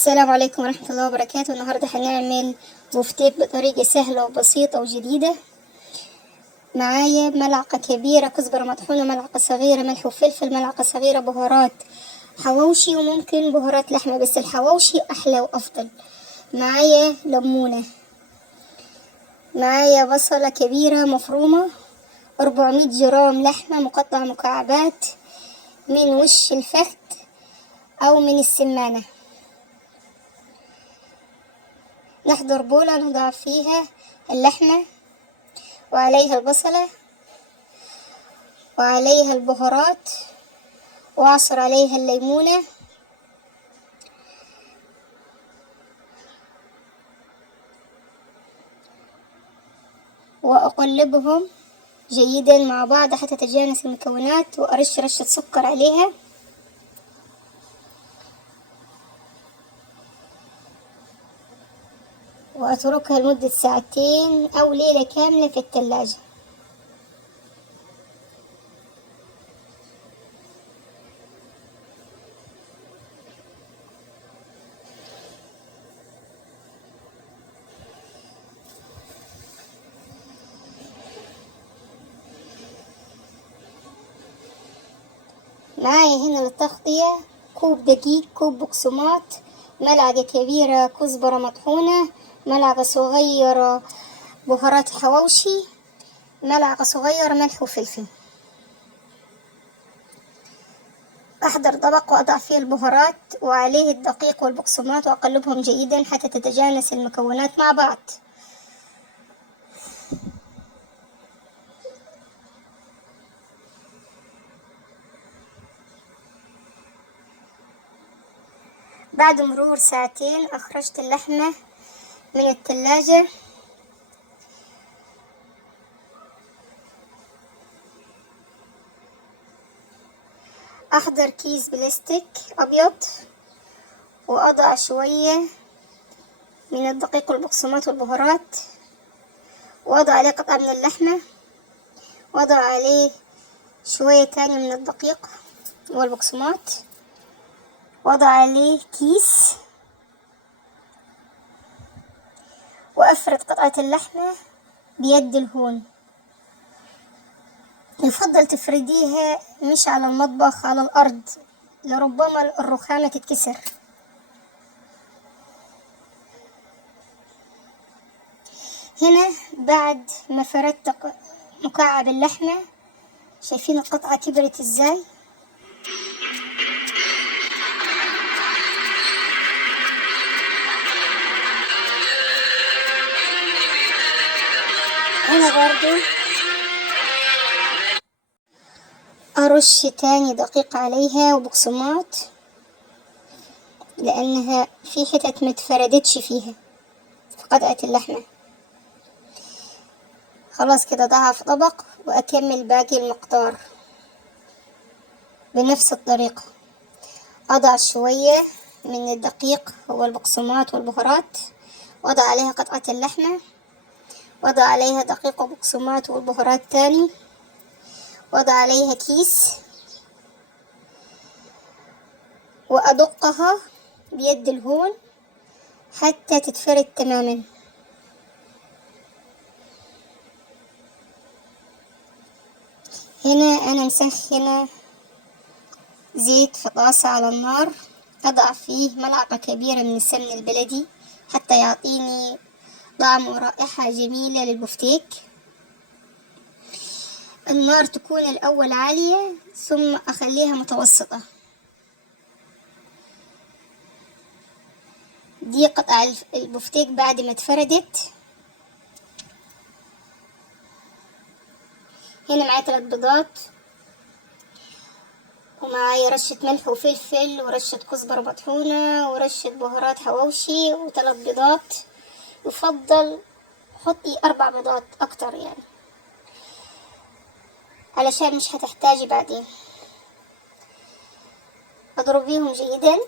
السلام عليكم ورحمة الله وبركاته. النهاردة هنعمل بفتيك بطريقة سهلة وبسيطة وجديدة. معايا ملعقة كبيرة كزبرة مطحونة، ملعقة صغيرة ملح وفلفل، ملعقة صغيرة بهارات حواوشي، وممكن بهارات لحمة بس الحواوشي أحلى وأفضل. معايا ليمونة، معايا بصلة كبيرة مفرومة، 400 جرام لحمة مقطعة مكعبات من وش الفخذ أو من السمانة. نحضر بولة نضع فيها اللحمة وعليها البصلة وعليها البهارات وأعصر عليها الليمونة وأقلبهم جيدا مع بعض حتى تتجانس المكونات، وأرش رشة سكر عليها وأتركها لمدة ساعتين أو ليلة كاملة في الثلاجة. معايا هنا للتغطية كوب دقيق، كوب بقسماط، ملعقة كبيرة كزبرة مطحونة، ملعقة صغيرة بهارات حواوشي، ملعقة صغيرة ملح وفلفل. أحضر طبق وأضع فيه البهارات وعليه الدقيق والبقسماط وأقلبهم جيدا حتى تتجانس المكونات مع بعض. بعد مرور ساعتين أخرجت اللحمة من الثلاجة. أحضر كيس بلاستيك أبيض وأضع شوية من الدقيق والبقسماط والبهارات، وأضع عليه قطعة من اللحمة، وأضع عليه شوية تانية من الدقيق والبقسماط، وأضع عليه كيس، وأفرد قطعة اللحمة بيد الهون. يفضل تفرديها مش على المطبخ، على الأرض، لربما الرخامة تتكسر. هنا بعد ما فردت مكعب اللحمة، شايفين القطعة كبرت ازاي؟ هنا برضو أرش تاني دقيق عليها وبقسماط، لأنها في حتت متفردتش فيها في قطعة اللحمة. خلاص كده ضعها في طبق، وأكمل باقي المقدار بنفس الطريقة. أضع شوية من الدقيق والبقسماط والبهارات، وأضع عليها قطعة اللحمة، وأضع عليها دقيق وبقسماط والبهارات تاني، وأضع عليها كيس، وأدقها بيد الهون حتى تتفرد تماما. هنا أنا مسخنة زيت في طاسة على النار، أضع فيه ملعقة كبيرة من السمن البلدي حتى يعطيني طعم ورائحة جميلة للبفتيك. النار تكون الأول عالية ثم أخليها متوسطة. دي قطع البفتيك بعد ما اتفردت. هنا معايا 3 بيضات، ومعايا رشة ملح وفلفل ورشة كزبرة مطحونة ورشة بهارات حواوشي و3 بيضات. يفضل حطي 4 بيضات أكتر يعني، علشان مش هتحتاجي بعدين. اضربيهم جيدا.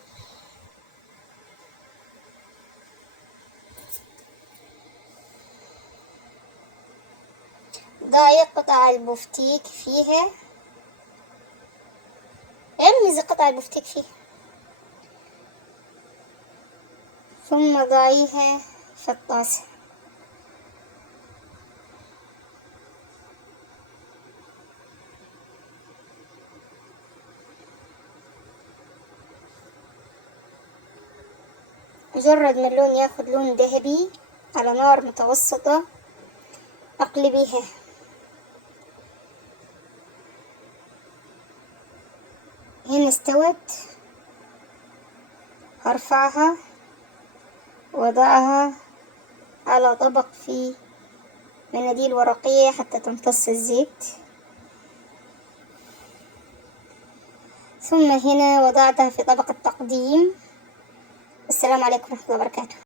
ضعي قطع البفتيك فيها، اغمزي قطع البفتيك فيها. ثم ضعيها في الطاسة. مجرد ما اللون ياخد لون ذهبي على نار متوسطة اقلبيها. هنا استوت، هرفعها وضعها على طبق فيه مناديل ورقية حتى تمتص الزيت، ثم هنا وضعتها في طبق التقديم. السلام عليكم ورحمة الله وبركاته.